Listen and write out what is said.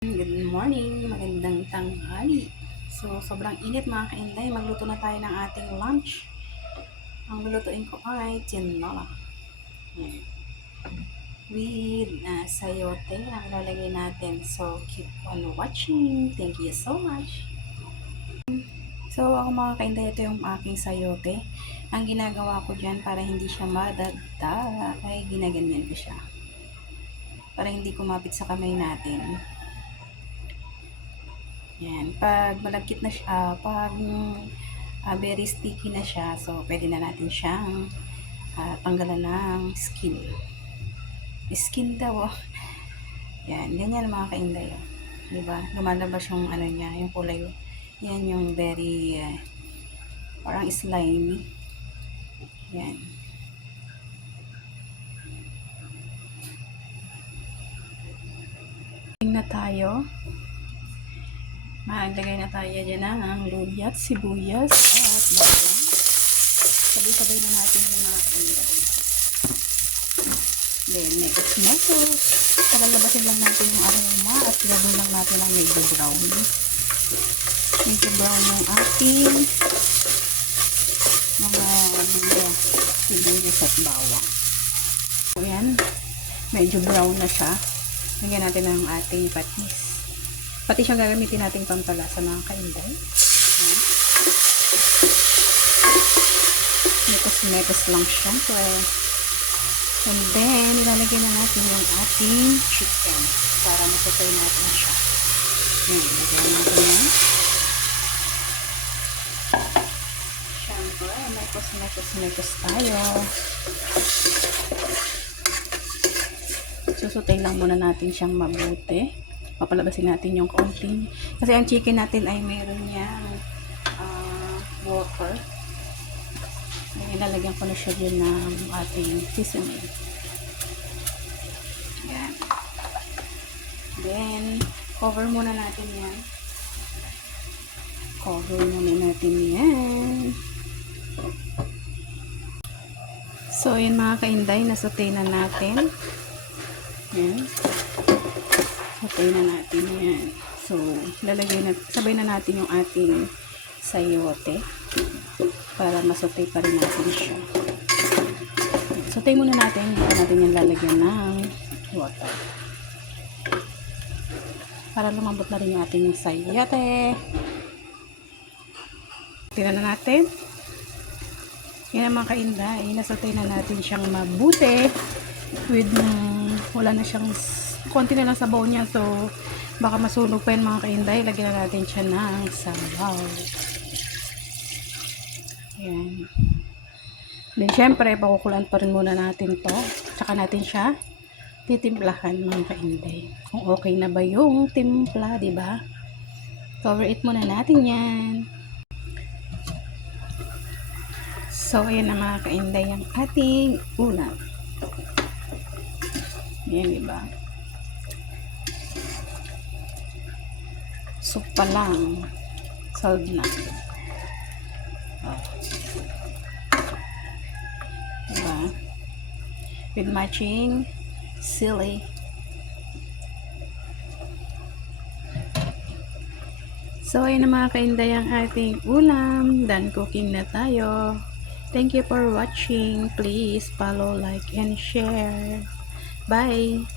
Good morning, magandang tanghali. So, sobrang init mga kainday. Magluto na tayo ng ating lunch. Ang lulutuin ko ay tinola. Yan. With sayote ang ilalagay natin. So, keep on watching. Thank you so much. So, ako mga kainday, ito yung aking sayote. Ang ginagawa ko dyan para hindi siya madagda ay ginaganyan ko siya. Para hindi kumapit sa kamay natin. Yan, pag malagkit na siya, pag very sticky na siya, so pwede na natin siyang tanggalan ng skin. Skin daw, oh. Yan, ganyan mga kainday. Diba? Lumalabas yung ano niya, yung kulay. Yan yung very, parang slimy. Yan. Tingnan tayo. Maglagay na tayo dyan ng luya at sibuyas at bawang. Sabay-sabay na natin yung mga kainday. Then, next neto. Palalabasin lang natin yung aroma at gagawin lang natin ang medyo brown. Medyo brown yung ating mga luya, sibuyas at bawang. So, yan. Medyo brown na siya. Lagyan natin ng ating patis. Pati siyang gagamitin nating pampalasa mga kainday. Mekos-mekos lang siya. And then, ilalagay na natin yung ating chicken para masasay natin siya. Yan, ilagay natin yan. Siyempre, mekos-mekos tayo. Susutay lang muna natin siyang mabuti. Papalabasin natin yung kaunting. Kasi ang chicken natin ay meron niyang water. Ilalagyan ko na siya din ng ating seasoning. Yan. Then, cover muna natin yan. Cover muna natin yan. So, yun mga kainday, nasutay na natin. Yan. Sutay na natin yan. So, sabay na natin yung ating sayote para masutay pa rin natin siya. Sutay muna natin, hindi pa natin yung lalagyan ng water. Para lumambot na rin yung ating sayote. Tingnan na natin. Yan ang mga kainday. Nasutay na natin siyang mabuti with wala na siyang konti na lang sabaw niya, so baka masunog pa yun mga kainday. Lagyan na natin siya ng sabaw. Ayan. Then syempre pakukulan pa rin muna natin to, tsaka natin siya titimplahan mga kainday kung okay na ba yung timpla, diba? Cover it muna natin yan. So ayan na mga kainday ang ating ulam. Ayan, diba? Soup pa lang. Solved na. Oh. Diba? With matching sili. So, ayun na mga kainday ang ating ulam. Done cooking na tayo. Thank you for watching. Please follow, like, and share. Bye!